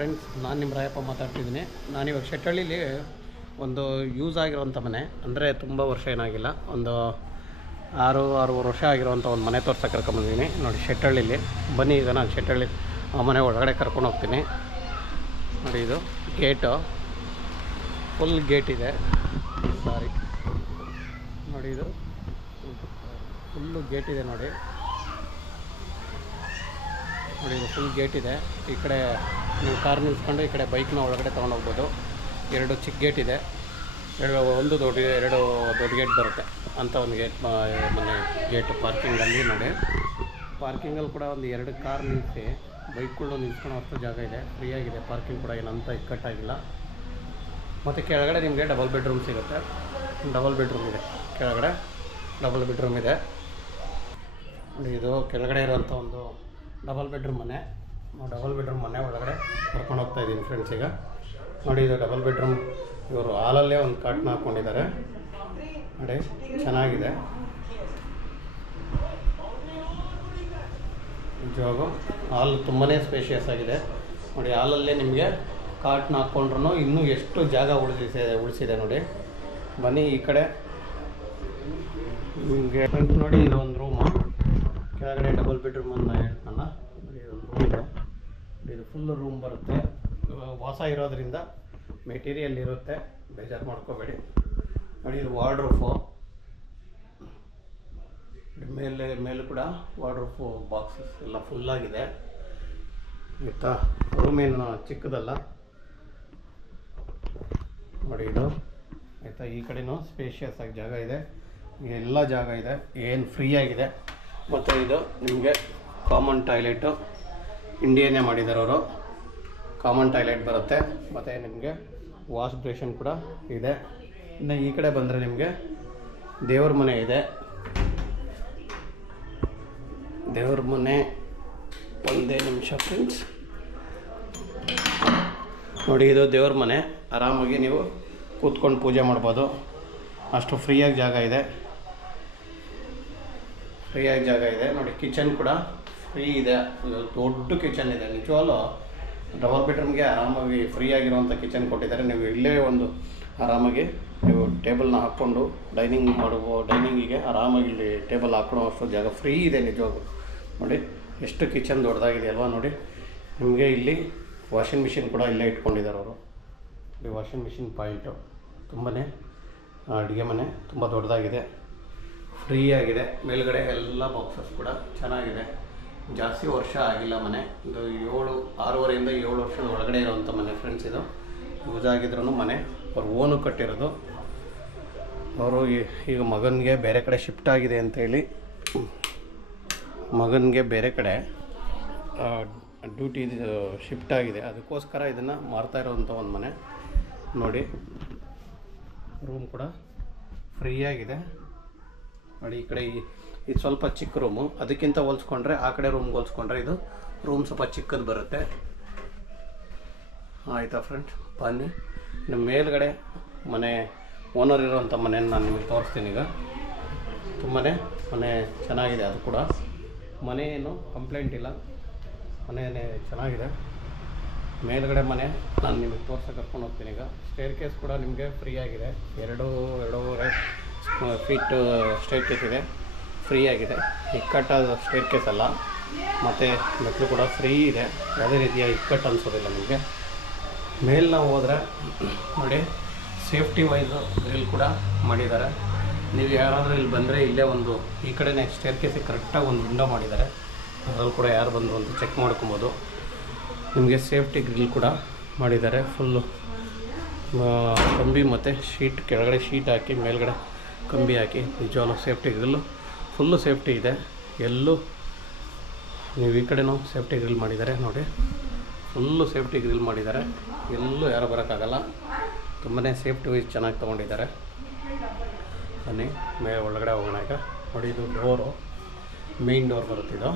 Friends, ನಾನು ನಿಮ್ಮ ರಾಯಪ್ಪ ಮಾತಾಡ್ತಿದ್ದೀನಿ. ನಾನಿವಾಗ ಶೆಟ್ಟಳ್ಳಿಲಿ ಒಂದು ಯೂಸ್ ಆಗಿರೋವಂಥ ಮನೆ, ಅಂದರೆ ತುಂಬ ವರ್ಷ ಏನಾಗಿಲ್ಲ, ಒಂದು 6 ವರ್ಷ ಆಗಿರೋವಂಥ ಒಂದು ಮನೆ ತೋರ್ಸಕ್ಕೆ ಕರ್ಕೊಂಬಂದಿದ್ದೀನಿ. ನೋಡಿ ಶೆಟ್ಟಳ್ಳಿಲಿ ಬನ್ನಿ, ಈಗ ನಾನು ಶೆಟ್ಟಳ್ಳಿ ಮನೆ ಒಳಗಡೆ ಕರ್ಕೊಂಡು ಹೋಗ್ತೀನಿ. ನೋಡಿ ಇದು ಗೇಟು, ಫುಲ್ ಗೇಟ್ ಇದೆ. ನೋಡಿ ಇದು ಫುಲ್ಲು ಗೇಟ್ ಇದೆ. ನೋಡಿ ಇದು ಫುಲ್ ಗೇಟ್ ಇದೆ. ಈ ಕಡೆ ನೀವು ಕಾರ್ ನಿಲ್ಸ್ಕೊಂಡು ಈ ಕಡೆ ಬೈಕ್ನ ಒಳಗಡೆ ತೊಗೊಂಡೋಗ್ಬೋದು. 2 ಚಿಕ್ಕ ಗೇಟ್ ಇದೆ, ಒಂದು ದೊಡ್ಡ 2 ದೊಡ್ಡ ಗೇಟ್ ಬರುತ್ತೆ ಅಂತ ಒಂದು ಗೇಟ್ ಮನೆ ಗೇಟ್. ಪಾರ್ಕಿಂಗಲ್ಲಿ ನೋಡಿ, ಪಾರ್ಕಿಂಗಲ್ಲಿ ಕೂಡ ಒಂದು 2 ಕಾರ್ ನಿಲ್ಲಿಸಿ ಬೈಕ್ಗಳು ನಿಲ್ಸ್ಕೊಳ್ಳೋ ಅಷ್ಟು ಜಾಗ ಇದೆ. ಫ್ರೀಯಾಗಿದೆ ಪಾರ್ಕಿಂಗ್ ಕೂಡ, ಏನಂತ ಇಕ್ಕಟ್ಟಾಗಿಲ್ಲ. ಮತ್ತು ಕೆಳಗಡೆ ನಿಮಗೆ ಡಬಲ್ ಬೆಡ್ರೂಮ್ ಸಿಗುತ್ತೆ. ಡಬಲ್ ಬೆಡ್ರೂಮ್ ಇದೆ, ಕೆಳಗಡೆ ಡಬಲ್ ಬೆಡ್ರೂಮ್ ಇದೆ. ನೋಡಿ ಇದು ಕೆಳಗಡೆ ಇರೋಂಥ ಒಂದು ಡಬಲ್ ಬೆಡ್ರೂಮ್ ಮನೆ. ಡಬಲ್ ಬೆಡ್ರೂಮ್ ಮನೆ ಒಳಗಡೆ ಕರ್ಕೊಂಡು ಹೋಗ್ತಾ ಇದ್ದೀನಿ ಫ್ರೆಂಡ್ಸ್. ಈಗ ನೋಡಿ ಇದು ಡಬಲ್ ಬೆಡ್ರೂಮ್. ಇವರು ಹಾಲಲ್ಲೇ ಒಂದು ಕಾಟ್ನ ಹಾಕ್ಕೊಂಡಿದ್ದಾರೆ. ನೋಡಿ ಚೆನ್ನಾಗಿದೆ. ನಿಜವಾಗೂ ಹಾಲ್ ತುಂಬಾ ಸ್ಪೇಷಿಯಸ್ ಆಗಿದೆ. ನೋಡಿ ಹಾಲಲ್ಲೇ ನಿಮಗೆ ಕಾಟ್ನ ಹಾಕ್ಕೊಂಡ್ರೂ ಇನ್ನೂ ಎಷ್ಟು ಜಾಗ ಉಳಿಸಿದೆ ನೋಡಿ. ಬನ್ನಿ ಈ ಕಡೆ ನಿಮಗೆ ಫ್ರೆಂಡ್ಸ್. ನೋಡಿ ಇದೊಂದು ರೂಮು, ಕೆಳಗಡೆ ಡಬಲ್ ಬೆಡ್ರೂಮ್ ಅಂತ ಹೇಳ್ತಾನಲ್ಲ, ನೋಡಿ ಇದೊಂದು ರೂಮ್ ಇದೆ. ಇದು ಫುಲ್ಲು ರೂಮ್ ಬರುತ್ತೆ. ವಾಸ ಇರೋದ್ರಿಂದ ಮೆಟೀರಿಯಲ್ ಇರುತ್ತೆ, ಬೇಜಾರು ಮಾಡ್ಕೋಬೇಡಿ. ನೋಡಿ ಇದು ವಾರ್ಡ್ರೂಫು, ಮೇಲೆ ಕೂಡ ವಾರ್ಡ್ರೂಫು ಬಾಕ್ಸಸ್ ಎಲ್ಲ ಫುಲ್ಲಾಗಿದೆ ಆಯಿತಾ. ರೂಮೇನು ಚಿಕ್ಕದಲ್ಲ. ನೋಡಿ ಇದು ಆಯಿತಾ. ಈ ಕಡೆನೂ ಸ್ಪೇಷಿಯಸ್ ಆಗಿ ಜಾಗ ಇದೆ, ಎಲ್ಲ ಜಾಗ ಇದೆ, ಏನು ಫ್ರೀಯಾಗಿದೆ. ಮತ್ತು ಇದು ನಿಮಗೆ ಕಾಮನ್ ಟಾಯ್ಲೆಟು, ಇಂಡಿಯನ್ನೇ ಮಾಡಿದ್ದಾರೆ ಅವರು. ಕಾಮನ್ ಟಾಯ್ಲೆಟ್ ಬರುತ್ತೆ. ಮತ್ತು ನಿಮಗೆ ವಾಶ್ ಬೇಷನ್ ಕೂಡ ಇದೆ. ಇನ್ನು ಈ ಕಡೆ ಬಂದರೆ ನಿಮಗೆ ದೇವ್ರ ಮನೆ ಇದೆ. ದೇವ್ರ ಮನೆ ಒಂದೇ ನಿಮಿಷ ಫ್ರೆಂಡ್ಸ್. ನೋಡಿ ಇದು ದೇವ್ರ ಮನೆ. ಆರಾಮಾಗಿ ನೀವು ಕೂತ್ಕೊಂಡು ಪೂಜೆ ಮಾಡ್ಬೋದು, ಅಷ್ಟು ಫ್ರೀಯಾಗಿ ಜಾಗ ಇದೆ. ನೋಡಿ ಕಿಚನ್ ಕೂಡ ಫ್ರೀ ಇದೆ, ದೊಡ್ಡ ಕಿಚನ್ ಇದೆ. ನಿಜವಾಗ್ಲೂ ಡಬಲ್ ಬೆಡ್ರೂಮ್ಗೆ ಆರಾಮಾಗಿ ಫ್ರೀಯಾಗಿರುವಂಥ ಕಿಚನ್ ಕೊಟ್ಟಿದ್ದಾರೆ. ನೀವು ಇಲ್ಲೇ ಒಂದು ಆರಾಮಾಗಿ ನೀವು ಟೇಬಲ್ನ ಹಾಕ್ಕೊಂಡು ಡೈನಿಂಗಿಗೆ ಆರಾಮಾಗಿ ಇಲ್ಲಿ ಟೇಬಲ್ ಹಾಕ್ಕೊಳ್ಳೋ ಅಷ್ಟು ಜಾಗ ಫ್ರೀ ಇದೆ ನಿಜವಾಗೂ. ನೋಡಿ ಎಷ್ಟು ಕಿಚನ್ ದೊಡ್ಡದಾಗಿದೆ ಅಲ್ವಾ. ನೋಡಿ ನಿಮಗೆ ಇಲ್ಲಿ ವಾಷಿಂಗ್ ಮಿಷಿನ್ ಕೂಡ ಇಲ್ಲೇ ಇಟ್ಕೊಂಡಿದ್ದಾರೆ ಅವರು. ಇಲ್ಲಿ ವಾಷಿಂಗ್ ಮಿಷಿನ್ ಪಾಯಿಂಟು. ತುಂಬಾ ಅಡುಗೆ ಮನೆ ತುಂಬ ದೊಡ್ಡದಾಗಿದೆ, ಫ್ರೀಯಾಗಿದೆ. ಮೇಲ್ಗಡೆ ಎಲ್ಲ ಬಾಕ್ಸಸ್ ಕೂಡ ಚೆನ್ನಾಗಿದೆ. ಜಾಸ್ತಿ ವರ್ಷ ಆಗಿಲ್ಲ ಮನೆ. ಇದು 6.5ರಿಂದ 7 ವರ್ಷದ ಒಳಗಡೆ ಇರುವಂಥ ಮನೆ ಫ್ರೆಂಡ್ಸ್. ಇದು ಯೂಸ್ ಆಗಿದ್ರೂ ಮನೆ ಅವ್ರು ಓನು ಕಟ್ಟಿರೋದು. ಅವರು ಈಗ ಮಗನಿಗೆ ಬೇರೆ ಕಡೆ ಶಿಫ್ಟ್ ಆಗಿದೆ ಅಂತೇಳಿ, ಮಗನಿಗೆ ಬೇರೆ ಕಡೆ ಡ್ಯೂಟಿ ಶಿಫ್ಟ್ ಆಗಿದೆ, ಅದಕ್ಕೋಸ್ಕರ ಇದನ್ನು ಮಾರ್ತಾ ಇರೋವಂಥ ಒಂದು ಮನೆ. ನೋಡಿ ರೂಮ್ ಕೂಡ ಫ್ರೀಯಾಗಿದೆ. ನೋಡಿ ಈ ಕಡೆ ಇದು ಸ್ವಲ್ಪ ಚಿಕ್ಕ ರೂಮು, ಅದಕ್ಕಿಂತ ಹೋಲಿಸ್ಕೊಂಡ್ರೆ ಆ ಕಡೆ ರೂಮ್ಗೆ ಹೋಲಿಸ್ಕೊಂಡ್ರೆ ಇದು ರೂಮ್ ಸ್ವಲ್ಪ ಚಿಕ್ಕದು ಬರುತ್ತೆ ಆಯಿತಾ ಫ್ರೆಂಡ್ಸ್. ಬನ್ನಿ ನಮ್ಮ ಮೇಲ್ಗಡೆ ಮನೆ ಓನರ್ ಇರೋವಂಥ ಮನೆಯನ್ನು ನಾನು ನಿಮಗೆ ತೋರಿಸ್ತೀನಿ. ಈಗ ತುಂಬಾ ಮನೆ ಚೆನ್ನಾಗಿದೆ. ಅದು ಕೂಡ ಮನೆ ಏನು ಕಂಪ್ಲೇಂಟ್ ಇಲ್ಲ, ಮನೆಯೇ ಚೆನ್ನಾಗಿದೆ. ಮೇಲ್ಗಡೆ ಮನೆ ನಾನು ನಿಮಗೆ ತೋರ್ಸಕ್ಕೆ ಕರ್ಕೊಂಡು ಹೋಗ್ತೀನಿ. ಈಗ ಸ್ಟೇರ್ ಕೇಸ್ ಕೂಡ ನಿಮಗೆ ಫ್ರೀಯಾಗಿದೆ. 2.5 ಫೀಟ್ ಸ್ಟೇರ್ ಕೇಸ್ ಇದೆ, ಫ್ರೀಯಾಗಿದೆ. ಇಕ್ಕಟ್ಟಾದ ಸ್ಟೇರ್ ಕೇಸ್ ಅಲ್ಲ. ಮತ್ತು ಮೆಟ್ಲು ಕೂಡ ಫ್ರೀ ಇದೆ, ಯಾವುದೇ ರೀತಿಯ ಇಕ್ಕಟ್ಟು ಅನಿಸೋದಿಲ್ಲ ನಿಮಗೆ. ಮೇಲೆ ನಾವು ಹೋದರೆ ನೋಡಿ ಸೇಫ್ಟಿ ವೈಸು ಗ್ರಿಲ್ ಕೂಡ ಮಾಡಿದ್ದಾರೆ. ನೀವು ಯಾರಾದರೂ ಇಲ್ಲಿ ಬಂದರೆ ಇಲ್ಲೇ ಒಂದು ಈ ಕಡೆನೇ ಸ್ಟೇರ್ ಕೇಸಿಗೆ ಕರೆಕ್ಟಾಗಿ ಒಂದು ವಿಂಡೋ ಮಾಡಿದ್ದಾರೆ, ಅದರಲ್ಲಿ ಕೂಡ ಯಾರು ಬಂದರು ಅಂತ ಚೆಕ್ ಮಾಡ್ಕೊಬೋದು. ನಿಮಗೆ ಸೇಫ್ಟಿ ಗ್ರಿಲ್ ಕೂಡ ಮಾಡಿದ್ದಾರೆ. ಫುಲ್ಲು ಕಂಬಿ ಮತ್ತು ಶೀಟ್, ಕೆಳಗಡೆ ಶೀಟ್ ಹಾಕಿ ಮೇಲ್ಗಡೆ ಕಂಬಿ ಹಾಕಿ ನಿಜವಾಗ್ಲೂ ಸೇಫ್ಟಿ ಗ್ರಿಲ್ಲು ಫುಲ್ಲು ಸೇಫ್ಟಿ ಇದೆ. ಎಲ್ಲೂ ನೀವು ಈ ಕಡೆನೂ ಸೇಫ್ಟಿ ಗ್ರಿಲ್ ಮಾಡಿದ್ದಾರೆ. ನೋಡಿ ಫುಲ್ಲು ಸೇಫ್ಟಿ ಗ್ರಿಲ್ ಮಾಡಿದ್ದಾರೆ, ಎಲ್ಲೂ ಯಾರು ಬರೋಕ್ಕಾಗಲ್ಲ. ತುಂಬಾ ಸೇಫ್ಟಿ ವೈಸ್ ಚೆನ್ನಾಗಿ ತೊಗೊಂಡಿದ್ದಾರೆ. ಬನ್ನಿ ಒಳಗಡೆ ಹೋಗೋಣ ಈಗ. ನೋಡಿ ಇದು ಡೋರು, ಮೇನ್ ಡೋರ್ ಬರುತ್ತಿದ್ದು.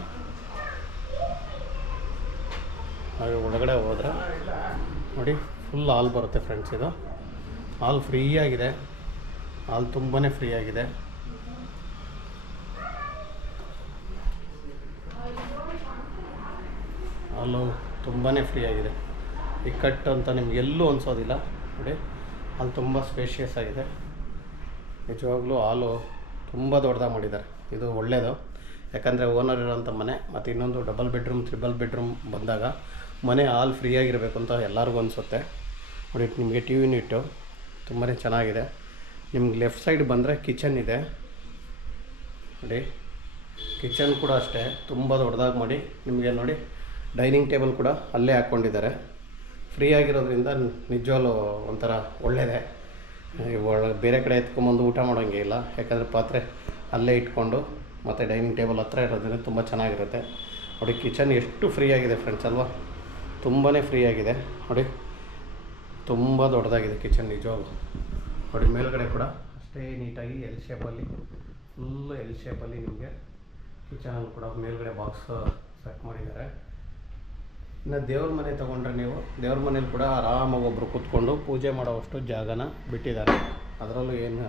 ಹಾಗೆ ಒಳಗಡೆ ಹೋದರೆ ನೋಡಿ ಫುಲ್ ಹಾಲ್ ಬರುತ್ತೆ ಫ್ರೆಂಡ್ಸ್. ಇದು ಹಾಲ್ ಫ್ರೀಯಾಗಿದೆ, ಹಾಲ್ ತುಂಬಾ ಫ್ರೀಯಾಗಿದೆ. ಹಾಲು ತುಂಬಾ ಫ್ರೀಯಾಗಿದೆ. ಇಕ್ಕಟ್ಟು ಅಂತ ನಿಮ್ಗೆ ಎಲ್ಲೂ ಅನಿಸೋದಿಲ್ಲ ನೋಡಿ. ಅಲ್ಲಿ ತುಂಬ ಸ್ಪೇಷಿಯಸ್ ಆಗಿದೆ. ನಿಜವಾಗ್ಲೂ ಹಾಲು ತುಂಬ ದೊಡ್ಡದಾಗಿ ಮಾಡಿದ್ದಾರೆ. ಇದು ಒಳ್ಳೆಯದು, ಯಾಕಂದರೆ ಓನರ್ ಇರೋಂಥ ಮನೆ ಮತ್ತು ಇನ್ನೊಂದು ಡಬಲ್ ಬೆಡ್ರೂಮ್ ತ್ರಿಬಲ್ ಬೆಡ್ರೂಮ್ ಬಂದಾಗ ಮನೆ ಹಾಲು ಫ್ರೀಯಾಗಿರಬೇಕು ಅಂತ ಎಲ್ಲರಿಗೂ ಅನಿಸುತ್ತೆ ನೋಡಿ. ನಿಮಗೆ ಟಿ ವಿ ಯೂನಿಟ್ಟು ತುಂಬಾ ಚೆನ್ನಾಗಿದೆ. ನಿಮ್ಗೆ ಲೆಫ್ಟ್ ಸೈಡ್ ಬಂದರೆ ಕಿಚನ್ ಇದೆ ನೋಡಿ. ಕಿಚನ್ ಕೂಡ ಅಷ್ಟೇ ತುಂಬ ದೊಡ್ಡದಾಗಿ ಮಾಡಿ ನಿಮಗೆ ನೋಡಿ. ಡೈನಿಂಗ್ ಟೇಬಲ್ ಕೂಡ ಅಲ್ಲೇ ಹಾಕ್ಕೊಂಡಿದ್ದಾರೆ. ಫ್ರೀ ಆಗಿರೋದ್ರಿಂದ ನಿಜವಾಗ್ಲೂ ಒಂಥರ ಒಳ್ಳೆಯದೇ. ಬೇರೆ ಕಡೆ ಎತ್ಕೊಂಬಂದು ಊಟ ಮಾಡೋಂಗೆ ಇಲ್ಲ, ಯಾಕಂದರೆ ಪಾತ್ರೆ ಅಲ್ಲೇ ಇಟ್ಕೊಂಡು ಮತ್ತು ಡೈನಿಂಗ್ ಟೇಬಲ್ ಹತ್ರ ಇರೋದ್ರಿಂದ ತುಂಬ ಚೆನ್ನಾಗಿರುತ್ತೆ ನೋಡಿ. ಕಿಚನ್ ಎಷ್ಟು ಫ್ರೀ ಆಗಿದೆ ಫ್ರೆಂಡ್ಸ್ ಅಲ್ವಾ, ತುಂಬಾ ಫ್ರೀ ಆಗಿದೆ ನೋಡಿ. ತುಂಬ ದೊಡ್ಡದಾಗಿದೆ ಕಿಚನ್ ನಿಜವಾಗ್ಲೂ ನೋಡಿ. ಮೇಲ್ಗಡೆ ಕೂಡ ಅಷ್ಟೇ ನೀಟಾಗಿ ಎಲ್ ಶೇಪಲ್ಲಿ, ಫುಲ್ಲು ಎಲ್ ಶೇಪಲ್ಲಿ ನಿಮಗೆ ಕಿಚನಲ್ಲಿ ಕೂಡ ಮೇಲ್ಗಡೆ ಬಾಕ್ಸ್ ಸೆಟ್ ಮಾಡಿದ್ದಾರೆ. ಇನ್ನು ದೇವ್ರ ಮನೆ ತೊಗೊಂಡ್ರೆ ನೀವು ದೇವ್ರ ಮನೇಲಿ ಕೂಡ ಆರಾಮಾಗಿ ಒಬ್ಬರು ಕೂತ್ಕೊಂಡು ಪೂಜೆ ಮಾಡೋವಷ್ಟು ಜಾಗನ ಬಿಟ್ಟಿದ್ದಾರೆ. ಅದರಲ್ಲೂ ಏನು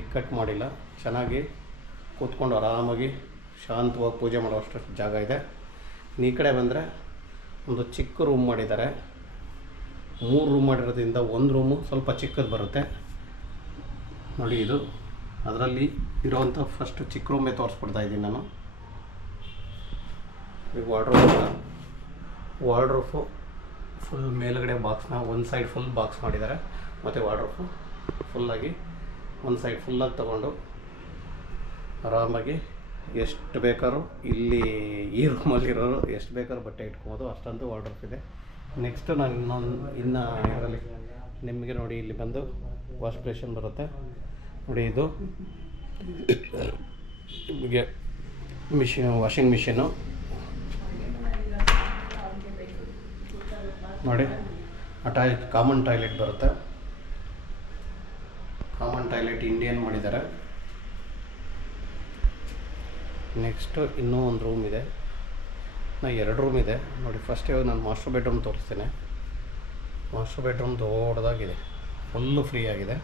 ಇಕ್ಕಟ್ಟು ಮಾಡಿಲ್ಲ, ಚೆನ್ನಾಗಿ ಕೂತ್ಕೊಂಡು ಆರಾಮಾಗಿ ಶಾಂತವಾಗಿ ಪೂಜೆ ಮಾಡೋವಷ್ಟು ಜಾಗ ಇದೆ. ಈ ಕಡೆ ಬಂದರೆ ಒಂದು ಚಿಕ್ಕ ರೂಮ್ ಮಾಡಿದ್ದಾರೆ. 3 ರೂಮ್ ಮಾಡಿರೋದ್ರಿಂದ ಒಂದು ರೂಮು ಸ್ವಲ್ಪ ಚಿಕ್ಕದು ಬರುತ್ತೆ ನೋಡಿ. ಇದು ಅದರಲ್ಲಿ ಇರೋವಂಥ ಫಸ್ಟ್ ಚಿಕ್ಕ ರೂಮೇ ತೋರಿಸ್ಬಿಡ್ತಾ ಇದ್ದೀನಿ ನಾನು. ಈಗ ವಾರ್ಡ್ರೋಫು ಫುಲ್ ಮೇಲುಗಡೆ ಬಾಕ್ಸ್ನ ಒಂದು ಸೈಡ್ ಫುಲ್ ಬಾಕ್ಸ್ ಮಾಡಿದ್ದಾರೆ, ಮತ್ತು ವಾರ್ಡ್ರೋಫು ಫುಲ್ಲಾಗಿ ಒಂದು ಸೈಡ್ ಫುಲ್ಲಾಗಿ ತೊಗೊಂಡು ಆರಾಮಾಗಿ ಎಷ್ಟು ಬೇಕಾದ್ರೂ ಇಲ್ಲಿ ಈ ರೂಮಲ್ಲಿರೋರು ಎಷ್ಟು ಬೇಕಾದ್ರೂ ಬಟ್ಟೆ ಇಟ್ಕೋಬೋದು, ಅಷ್ಟಂತೂ ವಾರ್ಡ್ರೋಫ್ ಇದೆ. ನೆಕ್ಸ್ಟು ನಾನು ಇನ್ನು ಇದರಲ್ಲಿ ನಿಮಗೆ ನೋಡಿ ಇಲ್ಲಿ ಬಂದು ವಾಶ್ ಬೇಷನ್ ಬರುತ್ತೆ ನೋಡಿ. ಇದು ನಿಮಗೆ ವಾಷಿಂಗ್ ಮಿಷಿನು ನೋಡಿ. ಕಾಮನ್ ಟಾಯ್ಲೆಟ್ ಬರುತ್ತೆ. ಕಾಮನ್ ಟಾಯ್ಲೆಟ್ ಇಂಡಿಯನ್ ಮಾಡಿದ್ದಾರೆ. ನೆಕ್ಸ್ಟು ಇನ್ನೂ ಒಂದು ರೂಮ್ ಇದೆ. 2 ರೂಮ್ ಇದೆ ನೋಡಿ. ಫಸ್ಟ್ ಇವಾಗ ನಾನು ಮಾಸ್ಟರ್ ಬೆಡ್ರೂಮ್ ತೋರಿಸ್ತೇನೆ. ಮಾಸ್ಟರ್ ಬೆಡ್ರೂಮ್ ದೊಡ್ಡದಾಗಿದೆ, ಫುಲ್ಲು ಫ್ರೀ ಆಗಿದೆ.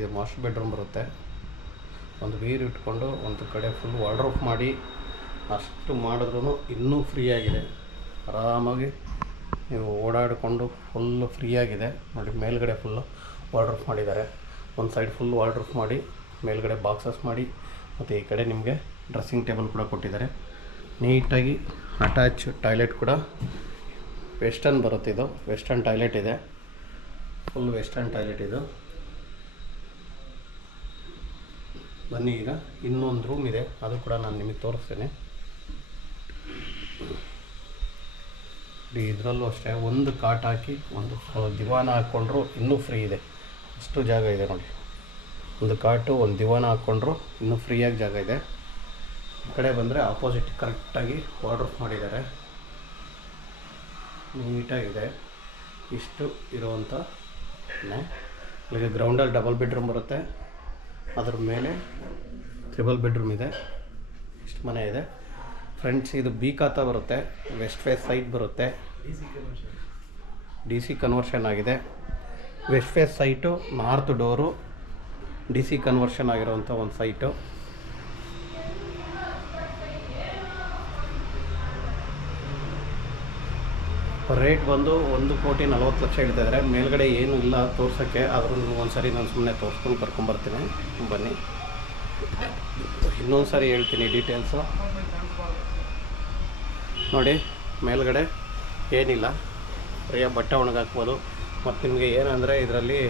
ಇದು ಮಾಸ್ಟರ್ ಬೆಡ್ರೂಮ್ ಬರುತ್ತೆ. ಒಂದು ಬೀರು ಇಟ್ಕೊಂಡು ಒಂದು ಕಡೆ ಫುಲ್ ವಾರ್ಡ್ರೋಬ್ ಮಾಡಿ ಅಷ್ಟು ಮಾಡಿದ್ರೂ ಇನ್ನೂ ಫ್ರೀ ಆಗಿದೆ. ಆರಾಮಾಗಿ ನೀವು ಓಡಾಡಿಕೊಂಡು ಫುಲ್ಲು ಫ್ರೀಯಾಗಿದೆ ನೋಡಿ. ಮೇಲ್ಗಡೆ ಫುಲ್ಲು ವಾರ್ಡ್ರೋಬ್ ಮಾಡಿದ್ದಾರೆ. ಒಂದು ಸೈಡ್ ಫುಲ್ ವಾರ್ಡ್ರೋಬ್ ಮಾಡಿ ಮೇಲ್ಗಡೆ ಬಾಕ್ಸಸ್ ಮಾಡಿ, ಮತ್ತು ಈ ಕಡೆ ನಿಮಗೆ ಡ್ರೆಸ್ಸಿಂಗ್ ಟೇಬಲ್ ಕೂಡ ಕೊಟ್ಟಿದ್ದಾರೆ. ನೀಟಾಗಿ ಅಟ್ಯಾಚ್ ಟಾಯ್ಲೆಟ್ ಕೂಡ ವೆಸ್ಟರ್ನ್ ಬರುತ್ತೆ. ಇದು ವೆಸ್ಟರ್ನ್ ಟಾಯ್ಲೆಟ್ ಇದೆ, ಫುಲ್ ವೆಸ್ಟರ್ನ್ ಟಾಯ್ಲೆಟ್ ಇದು. ಬನ್ನಿ, ಈಗ ಇನ್ನೊಂದು ರೂಮ್ ಇದೆ, ಅದು ಕೂಡ ನಾನು ನಿಮಗೆ ತೋರಿಸ್ತೇನೆ. ಇದರಲ್ಲೂ ಅಷ್ಟೇ ಒಂದು ಕಾಟ್ ಹಾಕಿ ಒಂದು ದಿವಾನ ಹಾಕ್ಕೊಂಡ್ರು ಇನ್ನೂ ಫ್ರೀ ಇದೆ, ಅಷ್ಟು ಜಾಗ ಇದೆ ನೋಡಿ. ಒಂದು ಕಾಟು ಒಂದು ದಿವಾನ ಹಾಕ್ಕೊಂಡ್ರು ಇನ್ನೂ ಫ್ರೀಯಾಗಿ ಜಾಗ ಇದೆ. ಈ ಕಡೆ ಬಂದರೆ ಆಪೋಸಿಟ್ ಕರೆಕ್ಟಾಗಿ ವಾರ್ಡ್ರೋಬ್ ಮಾಡಿದ್ದಾರೆ, ನೀಟಾಗಿದೆ. ಇಷ್ಟು ಇರುವಂಥ ಇಲ್ಲಿಗೆ ಗ್ರೌಂಡಲ್ಲಿ ಡಬಲ್ ಬೆಡ್ರೂಮ್ ಬರುತ್ತೆ, ಅದ್ರ ಮೇಲೆ ತ್ರಿಬಲ್ ಬೆಡ್ರೂಮ್ ಇದೆ. ಇಷ್ಟು ಮನೆ ಇದೆ ಫ್ರೆಂಡ್ಸ್. ಇದು ಬಿ ಖಾತಾ ಬರುತ್ತೆ, ವೆಸ್ಟ್ ಫೇಸ್ ಸೈಟ್ ಬರುತ್ತೆ, ಡಿ ಸಿ ಕನ್ವರ್ಷನ್ ಆಗಿದೆ. West face site, north door, D C conversion ಆಗಿರೋವಂಥ ಒಂದು ಸೈಟು. ರೇಟ್ ಬಂದು 1,40,00,000 ಹೇಳ್ತಾಯಿದ್ದಾರೆ. ಮೇಲ್ಗಡೆ ಏನೂ ಇಲ್ಲ ತೋರ್ಸೋಕ್ಕೆ, ಆದರೂ ಒಂದು ಸಾರಿ ನಾನು ಸುಮ್ಮನೆ ತೋರಿಸ್ಕೊಂಡು ಕರ್ಕೊಂಬರ್ತೀನಿ. ಬನ್ನಿ, ಇನ್ನೊಂದು ಸಾರಿ ಹೇಳ್ತೀನಿ ಡೀಟೇಲ್ಸು ನೋಡಿ. ಮೇಲ್ಗಡೆ ಏನಿಲ್ಲ, ಫ್ರೀಯಾಗಿ ಬಟ್ಟೆ ಒಣಗಾಕ್ಬೋದು. ಮತ್ತು ನಿಮಗೆ ಏನಂದರೆ ಇದರಲ್ಲಿ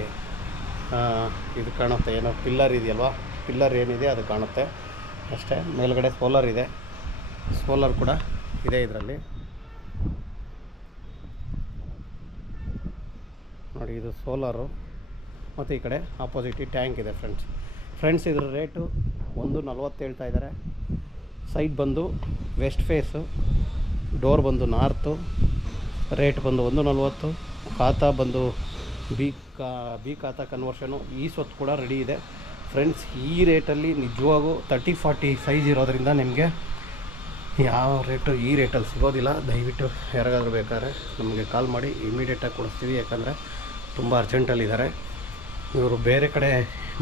ಇದು ಕಾಣುತ್ತೆ, ಏನೋ ಪಿಲ್ಲರ್ ಇದೆಯಲ್ವ, ಪಿಲ್ಲರ್ ಏನಿದೆ ಅದು ಕಾಣುತ್ತೆ ಅಷ್ಟೇ. ಮೇಲ್ಗಡೆ ಸೋಲಾರ್ ಇದೆ, ಸೋಲಾರ್ ಕೂಡ ಇದೆ ಇದರಲ್ಲಿ ನೋಡಿ. ಇದು ಸೋಲಾರು, ಮತ್ತು ಈ ಕಡೆ ಆಪೋಸಿಟ್ ಟ್ಯಾಂಕ್ ಇದೆ ಫ್ರೆಂಡ್ಸ್. ಇದ್ರ ರೇಟು 1,40,000 ಹೇಳ್ತಾ ಇದ್ದಾರೆ. ಸೈಟ್ ಬಂದು ವೆಸ್ಟ್ ಫೇಸು, ಡೋರ್ ಬಂದು ನಾರ್ತು, ರೇಟ್ ಬಂದು 1,40,000. ಖಾತಾ ಬಂದು ಬಿ ಖಾತಾ ಕನ್ವರ್ಷನು. ಈ ಸ್ವತ್ತು ಕೂಡ ರೆಡಿ ಇದೆ ಫ್ರೆಂಡ್ಸ್. ಈ ರೇಟಲ್ಲಿ ನಿಜವಾಗೂ 30-40 ಸೈಜ್ ಇರೋದ್ರಿಂದ ನಿಮಗೆ ಯಾವ ರೇಟು ಈ ರೇಟಲ್ಲಿ ಸಿಗೋದಿಲ್ಲ. ದಯವಿಟ್ಟು ಯಾರಿಗಾದ್ರೂ ಬೇಕಾದ್ರೆ ನಮಗೆ ಕಾಲ್ ಮಾಡಿ, ಇಮಿಡಿಯೇಟಾಗಿ ಕೊಡಿಸ್ತೀವಿ. ಯಾಕಂದರೆ ತುಂಬ ಅರ್ಜೆಂಟಲ್ಲಿದ್ದಾರೆ ಇವರು. ಬೇರೆ ಕಡೆ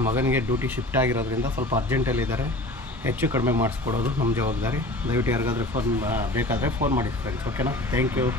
ಮಗನಿಗೆ ಡ್ಯೂಟಿ ಶಿಫ್ಟ್ ಆಗಿರೋದ್ರಿಂದ ಸ್ವಲ್ಪ ಅರ್ಜೆಂಟಲ್ಲಿದ್ದಾರೆ. ಹೆಚ್ಚು ಕಡಿಮೆ ಮಾಡಿಸ್ಕೊಡೋದು ನಮ್ಮ ಜವಾಬ್ದಾರಿ. ದಯವಿಟ್ಟು ಯಾರಿಗಾದ್ರೂ ಬೇಕಾದರೆ ಫೋನ್ ಮಾಡಿ ಫ್ರೆಂಡ್ಸ್, ಓಕೆನಾ? Thank you.